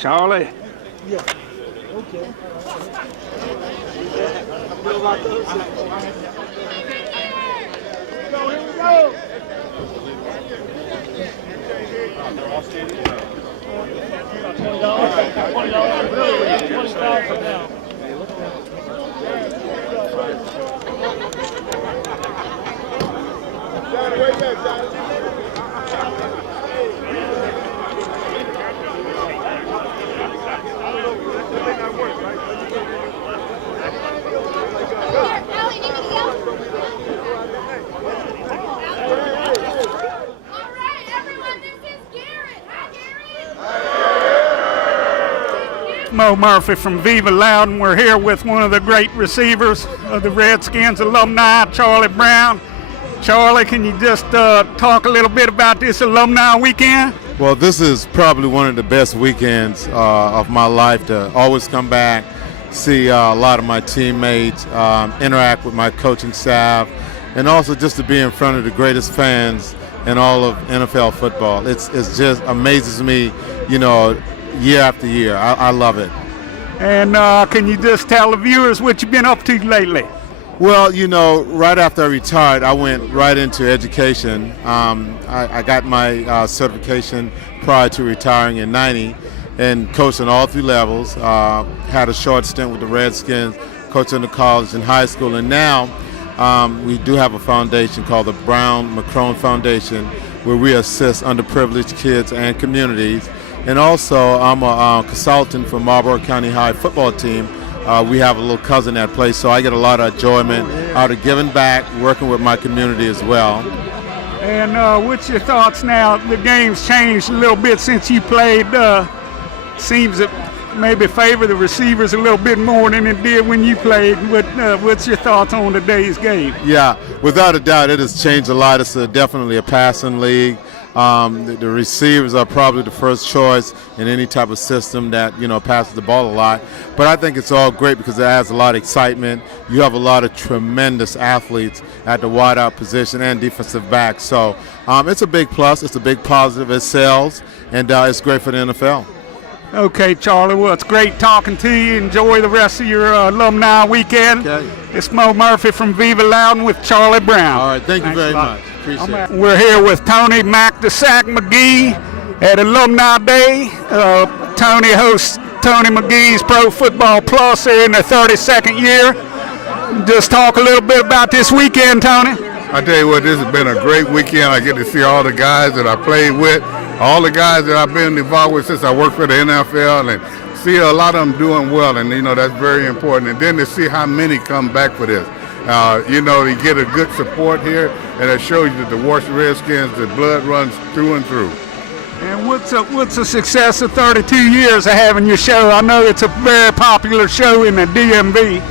Charlie. Yeah. Okay. Here we go. $20 now. Moe Murphy from Viva Loudon. We're here with one of the great receivers of the Redskins Alumni, Charlie Brown. Charlie, can you just talk a little bit about this Alumni weekend? Well, this is probably one of the best weekends of my life, to always come back, see a lot of my teammates, interact with my coaching staff, and also just to be in front of the greatest fans in all of NFL football. It's just amazes me, year after year. I love it. And can you just tell the viewers what you've been up to lately? Well, right after I retired, I went right into education. I got my certification prior to retiring in '90 and coached on all three levels. Had a short stint with the Redskins, coached in the college and high school, and now we do have a foundation called the Brown McCrone Foundation, where we assist underprivileged kids and communities. And also, I'm a consultant for Marlboro County High football team. We have a little cousin that plays, so I get a lot of enjoyment out of giving back, working with my community as well. And what's your thoughts now? The game's changed a little bit since you played. Seems that maybe favor the receivers a little bit more than it did when you played. What's your thoughts on today's game? Yeah, without a doubt, it has changed a lot. It's definitely a passing league. The receivers are probably the first choice in any type of system that passes the ball a lot. But I think it's all great because it adds a lot of excitement. You have a lot of tremendous athletes at the wideout position and defensive back. So it's a big plus. It's a big positive. It sells, and it's great for the NFL. Okay, Charlie. Well, it's great talking to you. Enjoy the rest of your alumni weekend. Okay. It's Moe Murphy from Viva Loudon with Charlie Brown. All right. Thank you very much. Appreciate it. We're here with Tony Mac the Sack McGee at Alumni Day. Tony hosts Tony McGee's Pro Football Plus here in their 32nd year. Just talk a little bit about this weekend, Tony. I tell you what, this has been a great weekend. I get to see all the guys that I played with, all the guys that I've been involved with since I worked for the NFL, and see a lot of them doing well, and that's very important. And then to see how many come back for this. You get a good support here, and it shows you that the Washington Redskins, the blood runs through and through. And what's the success of 32 years of having your show? I know it's a very popular show in the DMV.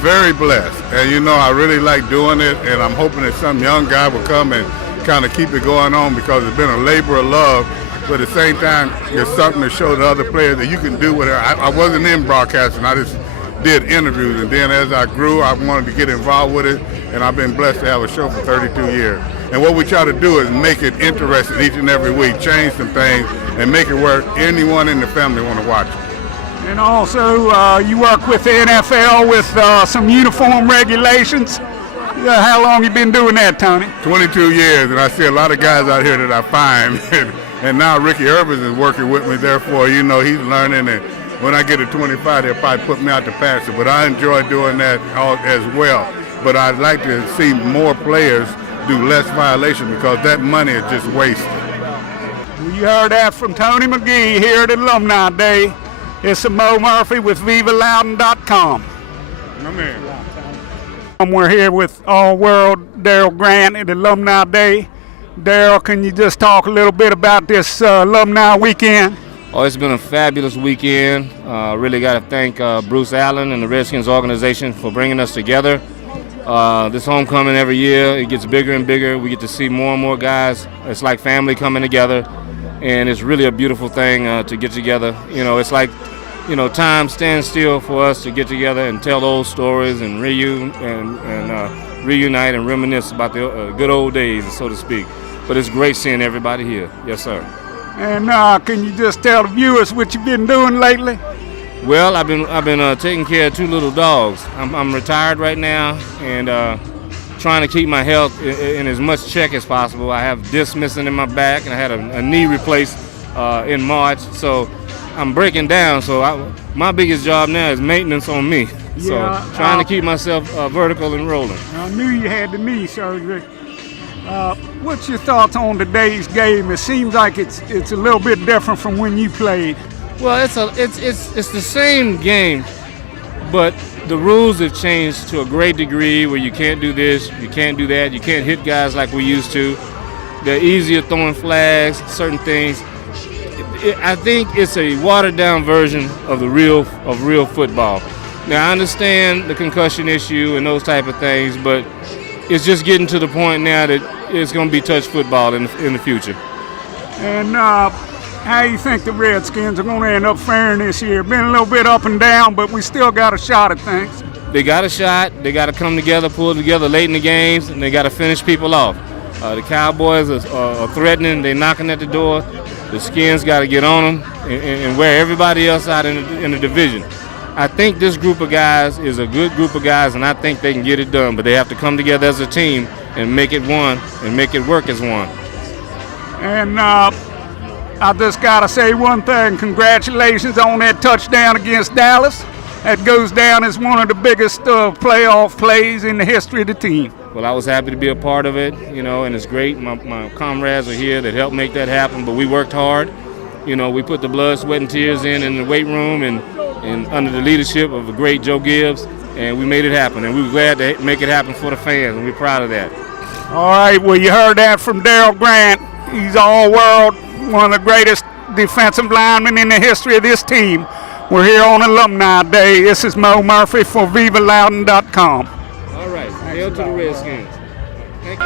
Very blessed, and I really like doing it, and I'm hoping that some young guy will come and kind of keep it going on, because it's been a labor of love, but at the same time, it's something to show the other players that you can do whatever. I wasn't in broadcasting, I just did interviews, and then as I grew, I wanted to get involved with it, and I've been blessed to have a show for 32 years. And what we try to do is make it interesting each and every week, change some things, and make it where anyone in the family want to watch it. And also, you work with the NFL with some uniform regulations. How long you been doing that, Tony? 22 years, and I see a lot of guys out here that I find, and now Rickie Harris is working with me, therefore, he's learning, and when I get to 25, they'll probably put me out to pasture, but I enjoy doing that as well. But I'd like to see more players do less violation, because that money is just wasted. You heard that from Tony McGee here at Alumni Day. It's Moe Murphy with VivaLoudon.com. My man. We're here with All-World Darryl Grant at Alumni Day. Darryl, can you just talk a little bit about this Alumni weekend? Oh, it's been a fabulous weekend. Really got to thank Bruce Allen and the Redskins organization for bringing us together. This homecoming every year, it gets bigger and bigger. We get to see more and more guys. It's like family coming together, and it's really a beautiful thing to get together. It's like, time stands still for us to get together and tell those stories and reunite and reminisce about the good old days, so to speak. But it's great seeing everybody here. Yes, sir. And can you just tell the viewers what you've been doing lately? Well, I've been taking care of 2 little dogs. I'm retired right now and trying to keep my health in as much check as possible. I have disc missing in my back, and I had a knee replaced in March, so I'm breaking down. So my biggest job now is maintenance on me. Yeah, so trying to keep myself vertical and rolling. I knew you had the knee surgery. What's your thoughts on today's game? It seems like it's a little bit different from when you played. Well, it's the same game, but the rules have changed to a great degree where you can't do this, you can't do that, you can't hit guys like we used to. They're easier throwing flags, certain things. I think it's a watered-down version of real football. Now, I understand the concussion issue and those type of things, but it's just getting to the point now that it's going to be touch football in the future. And how you think the Redskins are going to end up faring this year? Been a little bit up and down, but we still got a shot at things. They got a shot. They got to come together, pull together late in the games, and they got to finish people off. The Cowboys are threatening. They're knocking at the door. The Skins got to get on them and wear everybody else out in the division. I think this group of guys is a good group of guys, and I think they can get it done. But they have to come together as a team and make it one and make it work as one. And I just got to say one thing. Congratulations on that touchdown against Dallas. That goes down as one of the biggest playoff plays in the history of the team. Well, I was happy to be a part of it, and it's great. My comrades are here that helped make that happen, but we worked hard. We put the blood, sweat, and tears in the weight room and under the leadership of the great Joe Gibbs, and we made it happen. And we were glad to make it happen for the fans, and we're proud of that. All right, well, you heard that from Darryl Grant. He's all-world, one of the greatest defensive linemen in the history of this team. We're here on Alumni Day. This is Moe Murphy for VivaLoudon.com. All right, hail to the Redskins. Thank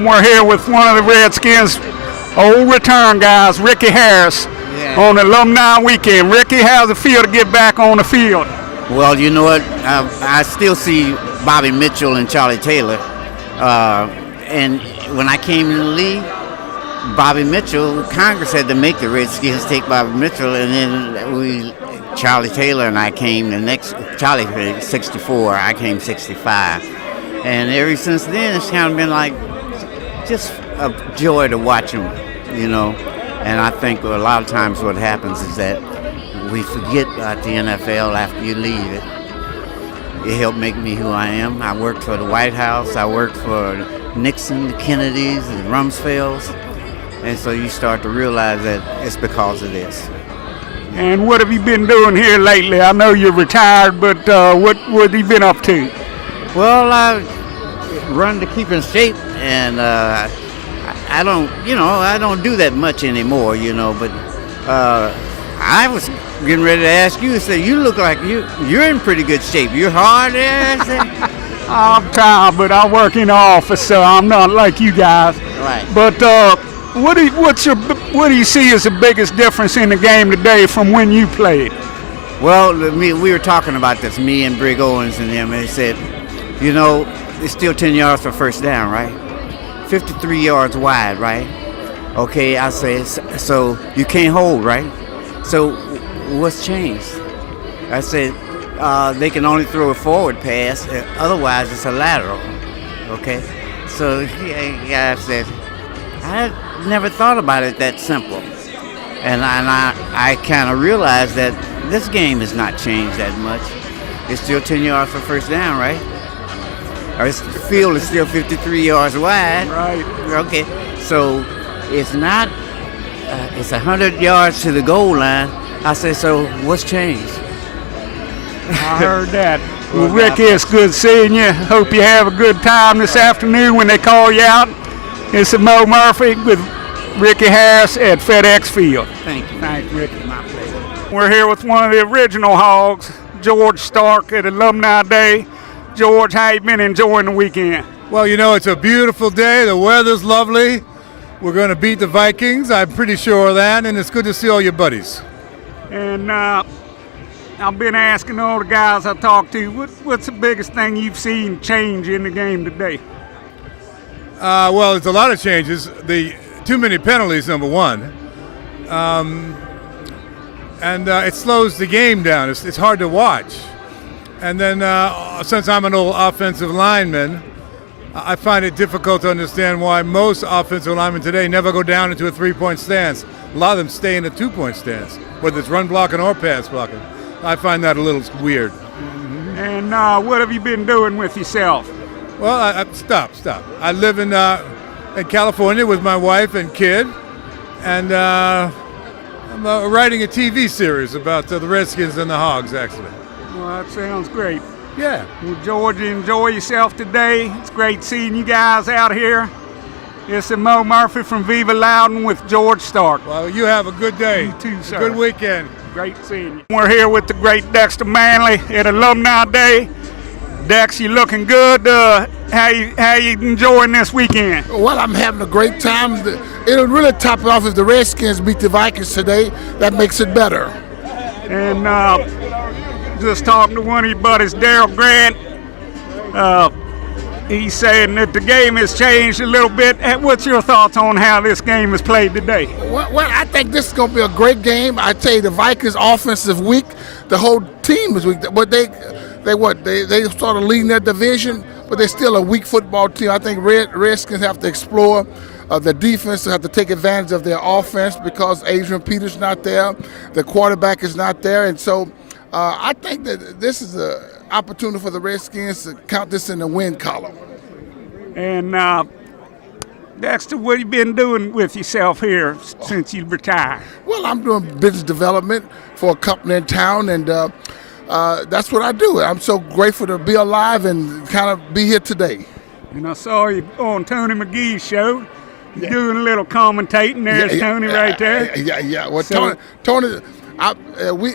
We're here with one of the Redskins' old return guys, Rickie Harris, on Alumni Weekend. Rickie, how's it feel to get back on the field? Well, you know what? I still see Bobby Mitchell and Charlie Taylor. And when I came in the league, Bobby Mitchell, Congress had to make the Redskins take Bobby Mitchell, and then Charlie Taylor and I came the next. Charlie was 64, I came 65. And ever since then, it's kind of been like just a joy to watch them, And I think a lot of times what happens is that we forget about the NFL after you leave it. It helped make me who I am. I worked for the White House. I worked for Nixon, the Kennedys, the Rumsfelds. And so you start to realize that it's because of this. And what have you been doing here lately? I know you're retired, but what have you been up to? Well, I run to keep in shape, and I don't do that much anymore, but I was getting ready to ask you, so you look like you're in pretty good shape. You're hard there? I'm tired, but I work in the office, so I'm not like you guys. Right. But what do you see as the biggest difference in the game today from when you played? Well, we were talking about this, me and Brig Owens and them, and they said, it's still 10 yards for first down, right? 53 yards wide, right? Okay, I said, so you can't hold, right? So what's changed? I said, they can only throw a forward pass, otherwise it's a lateral, okay? So I said, I never thought about it that simple. And I kind of realized that this game has not changed that much. It's still 10 yards for first down, right? Or the field is still 53 yards wide. Right. Okay, so it's not, it's 100 yards to the goal line. I said, so what's changed? I heard that. Well, Rickie, it's good seeing you. Hope you have a good time this afternoon when they call you out. This is Moe Murphy with Rickie Harris at FedEx Field. Thank you. Thanks, Rickie. My pleasure. We're here with one of the original Hogs, George Starke at Alumni Day. George, how you been enjoying the weekend? Well, you know, it's a beautiful day. The weather's lovely. We're going to beat the Vikings. I'm pretty sure of that, and it's good to see all your buddies. And I've been asking all the guys I talked to, what's the biggest thing you've seen change in the game today? Well, it's a lot of changes. The too many penalties, number one. And it slows the game down. It's hard to watch. And then since I'm an old offensive lineman, I find it difficult to understand why most offensive linemen today never go down into a three-point stance. A lot of them stay in a two-point stance, whether it's run blocking or pass blocking. I find that a little weird. And what have you been doing with yourself? Well, stop. I live in California with my wife and kid, and I'm writing a TV series about the Redskins and the Hogs, actually. Well, that sounds great. Yeah. Well, George, enjoy yourself today. It's great seeing you guys out here. This is Moe Murphy from Viva Loudon with George Starke. Well, you have a good day. You too, sir. Good weekend. Great seeing you. We're here with the great Dexter Manley at Alumni Day. Dex, you looking good. How you enjoying this weekend? Well, I'm having a great time. It'll really top it off if the Redskins beat the Vikings today. That makes it better. And just talking to one of your buddies, Darryl Grant. He's saying that the game has changed a little bit. What's your thoughts on how this game is played today? Well, I think this is going to be a great game. I tell you, the Vikings' offense is weak. The whole team is weak. But they started leading their division, but they're still a weak football team. I think Redskins have to explore the defense, have to take advantage of their offense because Adrian Peterson's not there, the quarterback is not there, and so I think that this is an opportunity for the Redskins to count this in the win column. And Dexter, what have you been doing with yourself here since you retired? Well, I'm doing business development for a company in town, and that's what I do. I'm so grateful to be alive and kind of be here today. And I saw you on Tony McGee's show. You're doing a little commentating. There's Tony right there. Yeah. Well, so, Tony, we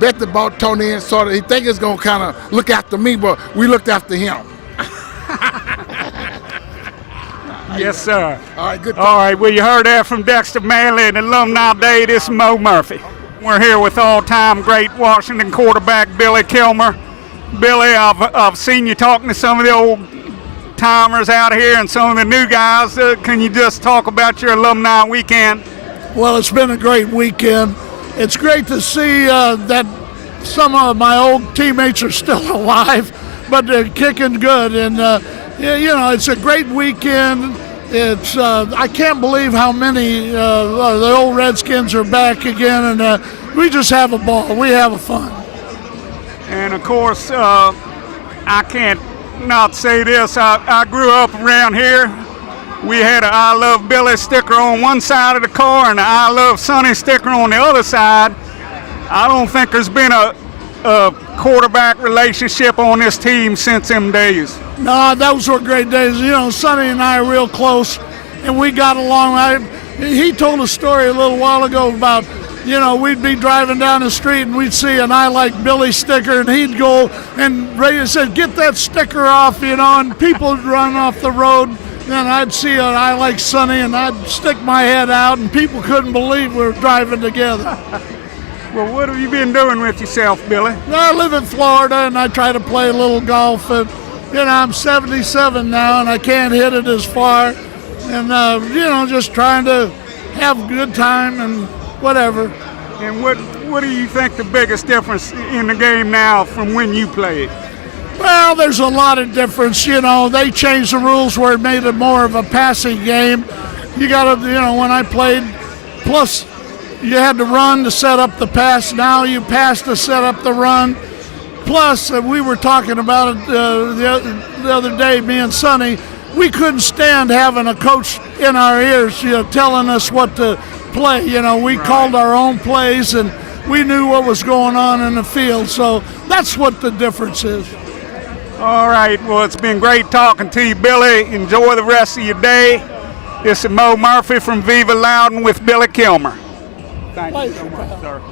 bet about Tony and sort of. He think he's gonna kind of look after me, but we looked after him. Yes, sir. All right, good. All right. Well, you heard that from Dexter Manley and Alumni Day. This is Moe Murphy. We're here with all-time great Washington quarterback Billy Kilmer. Billy, I've seen you talking to some of the old-timers out here and some of the new guys. Can you just talk about your alumni weekend? Well, it's been a great weekend. It's great to see that some of my old teammates are still alive, but they're kicking good. And, it's a great weekend. It's I can't believe how many the old Redskins are back again, and we just have a ball. We have a fun. And of course, I can't not say this. I grew up around here. We had an I Love Billy sticker on one side of the car and an I Love Sonny sticker on the other side. I don't think there's been a quarterback relationship on this team since them days. No, those were great days. Sonny and I are real close, and we got along. He told a story a little while ago about, we'd be driving down the street and we'd see an I Like Billy sticker, and he'd go and Ray said, "Get that sticker off," and people would run off the road. Then I'd see an I Like Sonny, and I'd stick my head out, and people couldn't believe we were driving together. Well, what have you been doing with yourself, Billy? I live in Florida, and I try to play a little golf. And, I'm 77 now, and I can't hit it as far. And, just trying to have a good time and whatever. And what do you think the biggest difference in the game now from when you played? Well, there's a lot of difference. They changed the rules where it made it more of a passing game. You got to, when I played, plus you had to run to set up the pass. Now you pass to set up the run. Plus, we were talking about it the other day, me and Sonny. We couldn't stand having a coach in our ears, telling us what to play. We called our own plays, and we knew what was going on in the field. So that's what the difference is. All right. Well, it's been great talking to you, Billy. Enjoy the rest of your day. This is Moe Murphy from Viva Loudon with Billy Kilmer. Thank you so much, sir.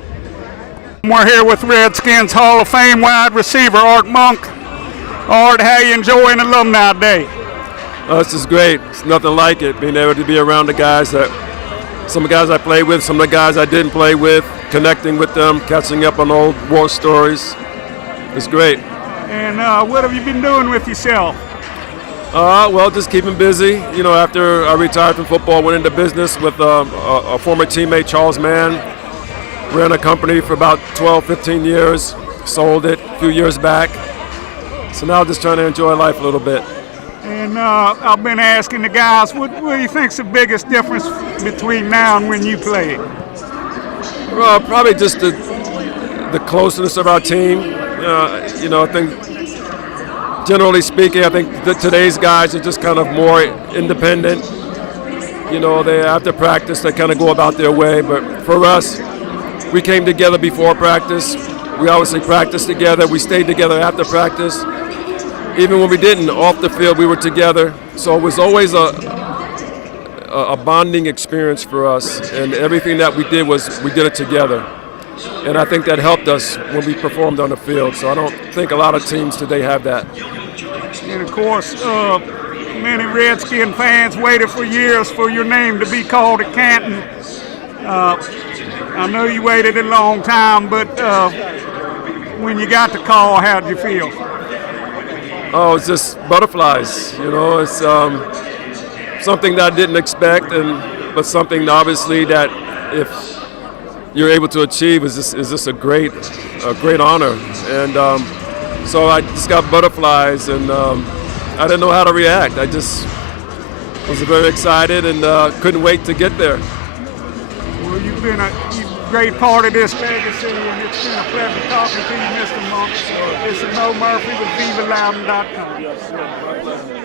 We're here with Redskins Hall of Fame wide receiver Art Monk. Art, how you enjoying Alumni Day? This is great. It's nothing like it, being able to be around the guys some of the guys I played with, some of the guys I didn't play with, connecting with them, catching up on old war stories. It's great. And what have you been doing with yourself? Well, just keeping busy. You know, after I retired from football, went into business with a former teammate, Charles Mann. Ran a company for about 12, 15 years, sold it a few years back. So now just trying to enjoy life a little bit. And I've been asking the guys, what do you think's the biggest difference between now and when you played? Probably just the closeness of our team. You know, I think generally speaking, I think that today's guys are just kind of more independent. You know, they after practice they kind of go about their way. But for us, we came together before practice. We obviously practiced together. We stayed together after practice. Even when we didn't, off the field, we were together. So it was always a bonding experience for us. And everything that we did it together. And I think that helped us when we performed on the field. So I don't think a lot of teams today have that. And of course, many Redskin fans waited for years for your name to be called at Canton. I know you waited a long time, but when you got the call, how did you feel? Oh, it's just butterflies. You know, it's something that I didn't expect, but something obviously that if you're able to achieve is just a great honor. And so I just got butterflies, and I didn't know how to react. I just was very excited and couldn't wait to get there. Well, you've been a great part of this legacy, and it's been a pleasure talking to you, Mr. Monk. This is Moe Murphy with VivaLoudon.com.